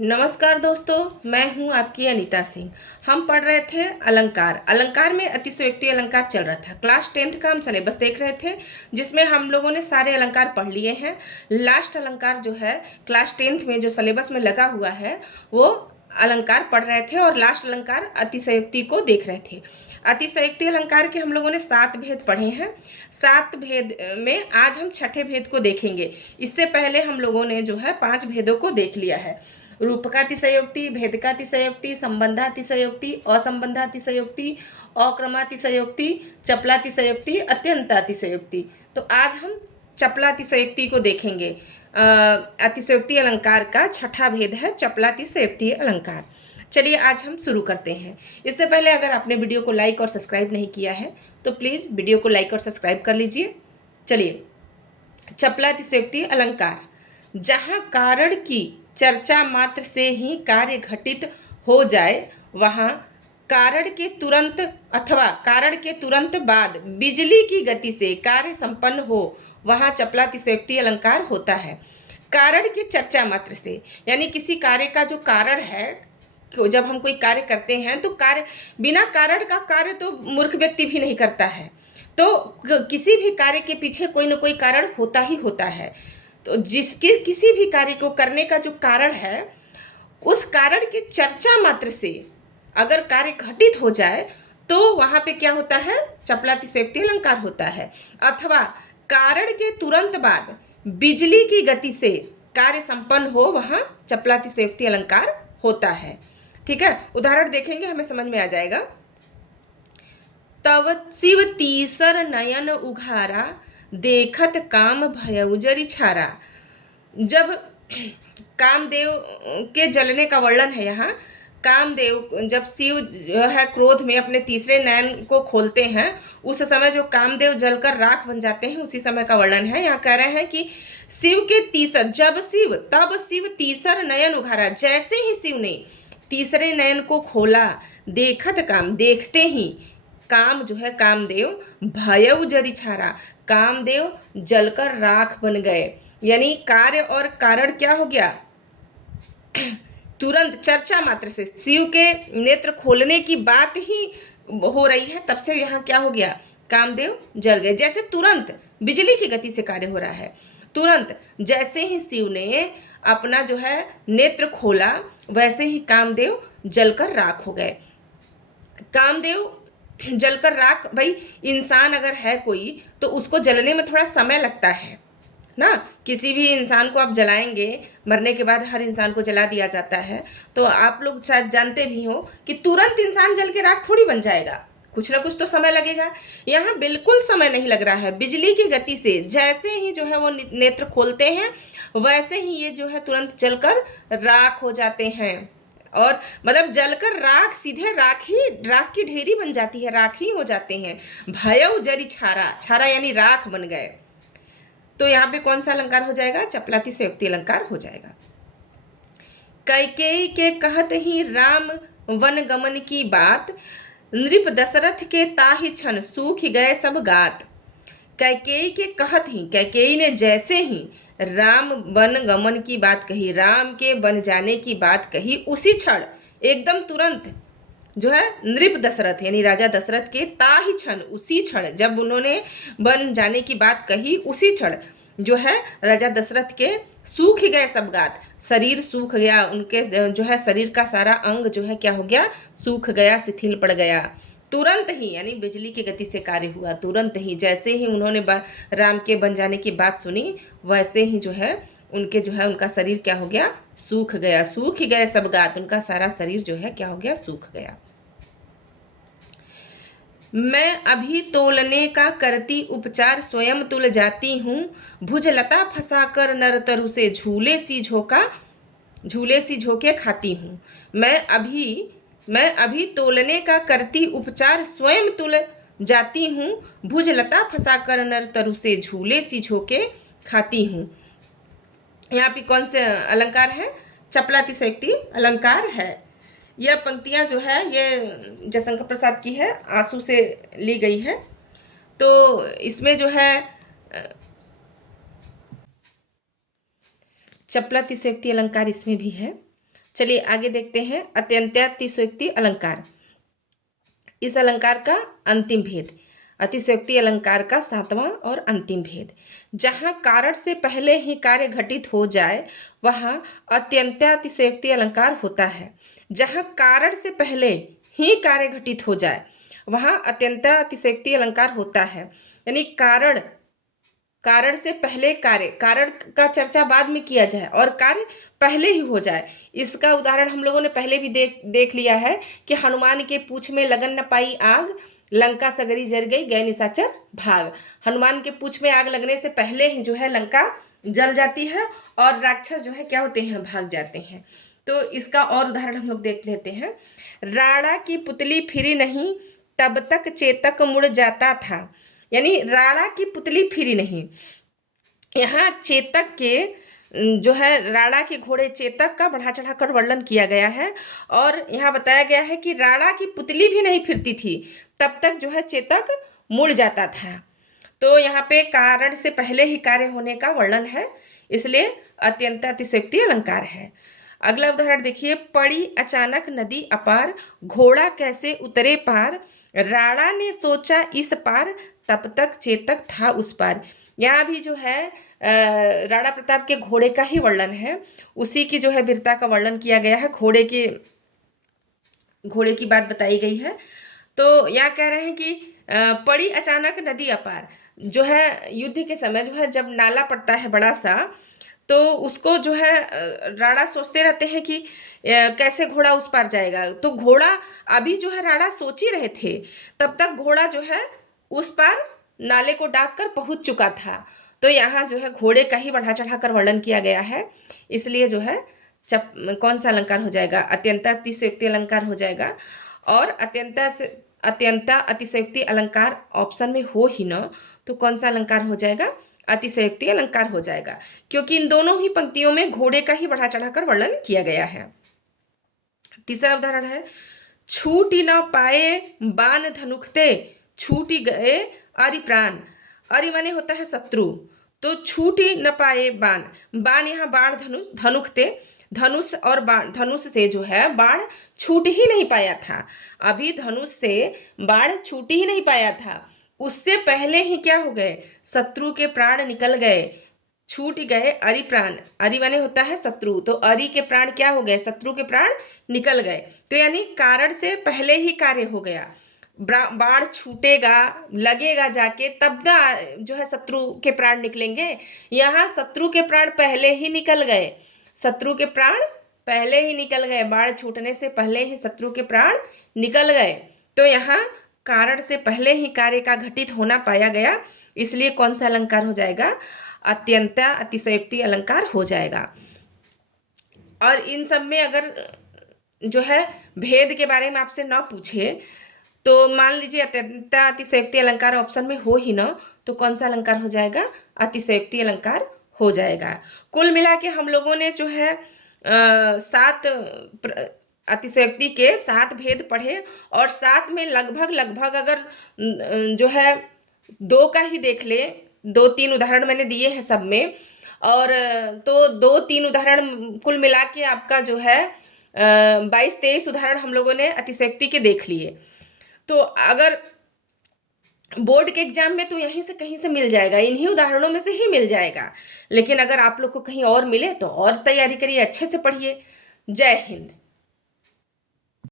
नमस्कार दोस्तों, मैं हूं आपकी अनीता सिंह। हम पढ़ रहे थे अलंकार। अलंकार में अतिशयोक्ति अलंकार चल रहा था। क्लास 10th का हम सिलेबस देख रहे थे, जिसमें हम लोगों ने सारे अलंकार पढ़ लिए हैं। लास्ट अलंकार जो है क्लास 10th में जो सिलेबस में लगा हुआ है वो अलंकार पढ़ रहे थे और लास्ट अलंकार अतिशयोक्ति को देख रहे थे। अतिशयोक्ति अलंकार के हम लोगों ने 7 भेद पढ़े हैं। 7 भेद में आज हम छठे भेद को देखेंगे। इससे पहले हम लोगों ने जो है 5 भेदों को देख लिया है। रूपकातिशयोक्ति, भेदकातिशयोक्ति, संबंधातिशयोक्ति, असंबंधातिशयोक्ति, अक्रमातिशयोक्ति, चपलातिशयोक्ति, अत्यंतातिशयोक्ति। तो आज हम चपलातिशयोक्ति को देखेंगे। अतिशयोक्ति अलंकार का छठा भेद है चपलातिशयोक्ति अलंकार। चलिए आज हम शुरू करते हैं। इससे पहले अगर आपने वीडियो को लाइक और सब्सक्राइब नहीं किया है तो प्लीज़ वीडियो को लाइक और सब्सक्राइब कर लीजिए। चलिए, चपलातिशयोक्ति अलंकार। जहाँ कारण की चर्चा मात्र से ही कार्य घटित हो जाए, वहाँ कारण के तुरंत अथवा कारण के तुरंत बाद बिजली की गति से कार्य संपन्न हो, वहाँ चपलातिशयोक्ति अलंकार होता है। कारण की चर्चा मात्र से, यानी किसी कार्य का जो कारण है, जब हम कोई कार्य करते हैं तो कार्य बिना कारण का कार्य तो मूर्ख व्यक्ति भी नहीं करता है। तो किसी भी कार्य के पीछे कोई ना कोई कारण होता ही होता है। तो जिसके किसी भी कार्य को करने का जो कारण है, उस कारण की चर्चा मात्र से अगर कार्य घटित हो जाए तो वहाँ पे क्या होता है? चपलातिशयोक्ति अलंकार होता है। अथवा कारण के तुरंत बाद बिजली की गति से कार्य संपन्न हो, वहाँ चपलातिशयोक्ति अलंकार होता है। ठीक है, उदाहरण देखेंगे, हमें समझ में आ जाएगा। तव शिव तीसर नयन उघारा, देखत काम भयउ जरि छारा। जब कामदेव के जलने का वर्णन है यहाँ। कामदेव जब शिव जो है क्रोध में अपने तीसरे नयन को खोलते हैं, उस समय जो कामदेव जलकर राख बन जाते हैं, उसी समय का वर्णन है। यहाँ कह रहे हैं कि शिव के तीसर, तब शिव तीसर नयन उघारा। जैसे ही शिव ने तीसरे नयन को खोला, देखत काम, देखते ही काम जो है कामदेव भयउ जरि छारा, कामदेव जलकर राख बन गए। यानी कार्य और कारण क्या हो गया? तुरंत चर्चा मात्र से, शिव के नेत्र खोलने की बात ही हो रही है, तब से यहाँ क्या हो गया? कामदेव जल गए। जैसे तुरंत बिजली की गति से कार्य हो रहा है। तुरंत जैसे ही शिव ने अपना जो है नेत्र खोला, वैसे ही कामदेव जलकर राख हो गए। कामदेव जलकर राख, भाई इंसान अगर है कोई तो उसको जलने में थोड़ा समय लगता है ना। किसी भी इंसान को आप जलाएंगे, मरने के बाद हर इंसान को जला दिया जाता है, तो आप लोग शायद जानते भी हो कि तुरंत इंसान जल के राख थोड़ी बन जाएगा, कुछ ना कुछ तो समय लगेगा। यहाँ बिल्कुल समय नहीं लग रहा है। बिजली की गति से जैसे ही जो है वो नेत्र खोलते हैं, वैसे ही ये जो है तुरंत जलकर राख हो जाते हैं। और मतलब जलकर राख, सीधे राख की ढेरी बन जाती है, राख ही हो जाते हैं। भयउ जरि छारा, छारा यानी राख बन गए। तो यहाँ पे कौन सा अलंकार हो जाएगा? चपलातिशयोक्ति अलंकार हो जाएगा। कैकेयी के कहत ही राम वन गमन की बात, नृप दशरथ के ताहि क्षण सूख गए सब गात। कैकेयी के कहत ही, कैकेयी ने जैसे ही राम वन गमन की बात कही, राम के बन जाने की बात कही, उसी क्षण, एकदम तुरंत जो है नृप दशरथ यानी राजा दशरथ के ताहि क्षण, उसी क्षण जब उन्होंने बन जाने की बात कही, उसी क्षण जो है राजा दशरथ के सूख गए सब गात, शरीर सूख गया। उनके जो है शरीर का सारा अंग जो है क्या हो गया? सूख गया, शिथिल पड़ गया। तुरंत ही, यानी बिजली की गति से कार्य हुआ। तुरंत ही जैसे ही उन्होंने राम के बन जाने की बात सुनी, वैसे ही जो है उनके जो है उनका शरीर क्या हो गया? सूख गया। सूख गए सब गात, उनका सारा शरीर जो है क्या हो गया? सूख गया। मैं अभी तोलने का करती उपचार, स्वयं तुल जाती हूँ, भुजलता फंसाकर नर तरु से झूले सी झोंके खाती हूँ। मैं अभी तोलने का करती उपचार, स्वयं तुल जाती हूँ, भुजलता फंसाकर नर तरु से झूले सी झोंके खाती हूँ। यहाँ पे कौन से अलंकार है? चपलातिशयोक्ति अलंकार है। यह पंक्तियाँ जो है ये जयशंकर प्रसाद की है, आंसू से ली गई है। तो इसमें जो है चपलातिशयोक्ति अलंकार इसमें भी है। चलिए आगे देखते हैं अत्यंतातिशयोक्ति अलंकार। इस अलंकार का अंतिम भेद, अतिशयोक्ति अलंकार का सातवां और अंतिम भेद। जहाँ कारण से पहले ही कार्य घटित हो जाए वहाँ अत्यंतातिशयोक्ति अलंकार होता है। जहाँ कारण से पहले ही कार्य घटित हो जाए वहाँ अत्यंतातिशयोक्ति अलंकार होता है। यानी कारण से पहले कार्य, कारण का चर्चा बाद में किया जाए और कार्य पहले ही हो जाए। इसका उदाहरण हम लोगों ने पहले भी देख लिया है कि हनुमान के पूंछ में लगन न पाई आग, लंका सगरी जल गई, गए निशाचर भाग। हनुमान के पूंछ में आग लगने से पहले ही जो है लंका जल जाती है और राक्षस जो है क्या होते हैं, भाग जाते हैं। तो इसका और उदाहरण हम लोग देख लेते हैं। राणा की पुतली फिरी नहीं, तब तक चेतक मुड़ जाता था। यानी राणा की पुतली फिरी नहीं, यहाँ चेतक के जो है राणा के घोड़े चेतक का बढ़ा चढ़ा कर वर्णन किया गया है और यहाँ बताया गया है कि राणा की पुतली भी नहीं फिरती थी तब तक जो है चेतक मुड़ जाता था। तो यहाँ पे कारण से पहले ही कार्य होने का वर्णन है, इसलिए अत्यंतातिशयोक्ति अलंकार है। अगला उदाहरण देखिए। पड़ी अचानक नदी अपार, घोड़ा कैसे उतरे पार, राणा ने सोचा इस पार, तब तक चेतक था उस पार। यहाँ भी जो है राणा प्रताप के घोड़े का ही वर्णन है, उसी की जो है वीरता का वर्णन किया गया है, घोड़े की बात बताई गई है। तो यहाँ कह रहे हैं कि पड़ी अचानक नदी अपार, जो है युद्ध के समय जो है जब नाला पड़ता है बड़ा सा, तो उसको जो है राणा सोचते रहते हैं कि कैसे घोड़ा उस पार जाएगा। तो घोड़ा अभी जो है राणा सोच ही रहे थे, तब तक घोड़ा जो है उस पार नाले को डाक कर पहुंच चुका था। तो यहाँ जो है घोड़े का ही बढ़ा चढ़ा कर वर्णन किया गया है, इसलिए जो है कौन सा अलंकार हो जाएगा, अत्यंतातिशयोक्ति अलंकार हो जाएगा। और अत्यंता अतिशयोक्ति अलंकार ऑप्शन में हो ही ना, तो कौन सा अलंकार हो जाएगा, अतिशयोक्ति अलंकार हो जाएगा, क्योंकि इन दोनों ही पंक्तियों में घोड़े का ही बढ़ा चढ़ाकर वर्णन किया गया है। तीसरा उदाहरण है। छूटी न पाए बाण धनुखते, छूटी गए अरि प्राण। अरि माने होता है शत्रु, तो छूटी न पाए बाण, बाण यहाँ बाण धनुखते, धनुष और बाण, धनुष से जो है बाण छूट ही नहीं पाया था। अभी धनुष से बाण छूट ही नहीं पाया था, उससे पहले ही क्या हो गए, शत्रु के प्राण निकल गए, छूट गए अरि प्राण। अरि माने होता है शत्रु, तो अरि के प्राण क्या हो गए, शत्रु के प्राण निकल गए। तो यानी कारण से पहले ही कार्य हो गया, बाण छूटेगा, लगेगा जाके, तब ना जो है शत्रु के प्राण निकलेंगे। यहाँ शत्रु के प्राण पहले ही निकल गए, शत्रु के प्राण पहले ही निकल गए, बाण छूटने से पहले ही शत्रु के प्राण निकल गए। तो यहाँ कारण से पहले ही कार्य का घटित होना पाया गया, इसलिए कौन सा अलंकार हो जाएगा, अत्यंता अतिशयोक्ति अलंकार हो जाएगा। और इन सब में अगर जो है भेद के बारे में आपसे ना पूछे, तो मान लीजिए अत्यंता अतिशयोक्ति अलंकार ऑप्शन में हो ही ना, तो कौन सा अलंकार हो जाएगा, अतिशयोक्ति अलंकार हो जाएगा। कुल मिला के हम लोगों ने जो है अतिशयोक्ति के 7 भेद पढ़े, और 7 में लगभग अगर जो है 2 का ही देख ले, 2-3 उदाहरण मैंने दिए हैं सब में, और तो 2-3 उदाहरण कुल मिला के आपका जो है 22-23 उदाहरण हम लोगों ने अतिशयोक्ति के देख लिए। तो अगर बोर्ड के एग्जाम में तो यहीं से कहीं से मिल जाएगा, इन्हीं उदाहरणों में से ही मिल जाएगा, लेकिन अगर आप लोग को कहीं और मिले तो और तैयारी करिए, अच्छे से पढ़िए। जय हिंद।